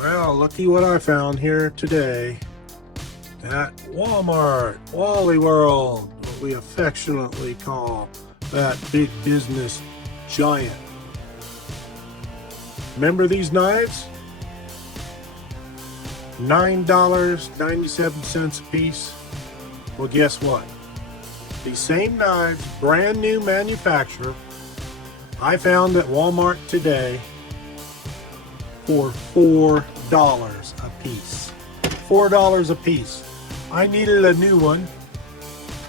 Well, looky what I found here today at Walmart, Wally World, what we affectionately call that big business giant. Remember these knives? $9.97 a piece. Well, guess what? These same knives, brand new manufacturer, I found at Walmart today for $4 a piece. $4 a piece. I needed a new one.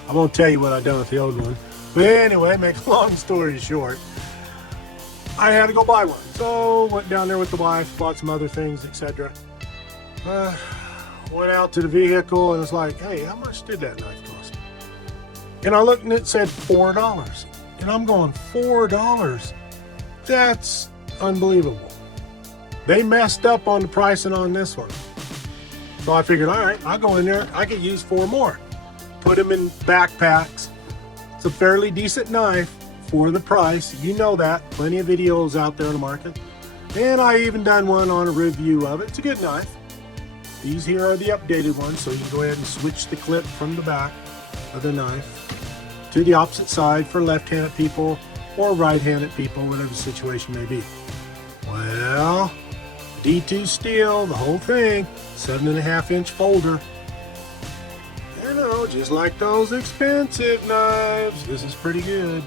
I won't tell you what I done with the old one. But anyway, make a long story short, I had to go buy one. So went down there with the wife, bought some other things, etc. Went out to the vehicle and was like, hey, how much did that knife cost? And I looked and it said $4. And I'm going, $4? That's unbelievable. They messed up on the pricing on this one. So I figured, all right, I'll go in there. I could use 4 more. Put them in backpacks. It's a fairly decent knife for the price. You know that. Plenty of videos out there on the market. And I even done one on a review of it. It's a good knife. These here are the updated ones, so you can go ahead and switch the clip from the back of the knife to the opposite side for left-handed people or right-handed people, whatever the situation may be. Well, D2 steel, the whole thing, 7.5-inch folder. You know, just like those expensive knives, this is pretty good.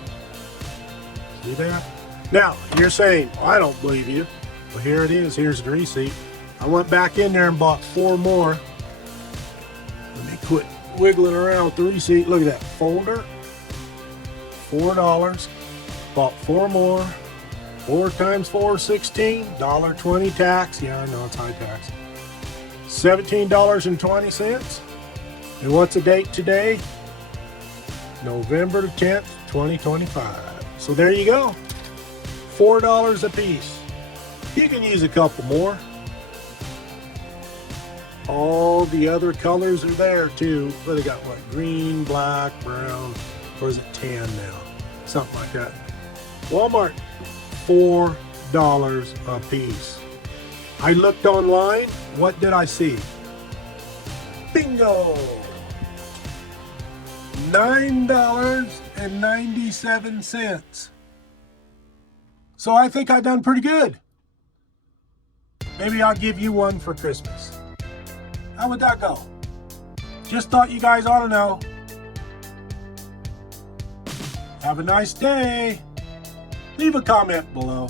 See that? Now, you're saying, well, I don't believe you. Well, here it is. Here's the receipt. I went back in there and bought 4 more. Let me quit wiggling around with the receipt. Look at that folder. $4. Bought 4 more. 4 times 4, 16. $1.20 tax. Yeah, I know it's high tax. $17.20. And what's the date today? November the 10th, 2025. So there you go. $4 a piece. You can use a couple more. All the other colors are there too. But they got what? Green, black, brown, or is it tan now? Something like that. Walmart, $4 a piece. I looked online. What did I see? Bingo! $9.97. So I think I've done pretty good. Maybe I'll give you one for Christmas. How would that go? Just thought you guys ought to know. Have a nice day. Leave a comment below.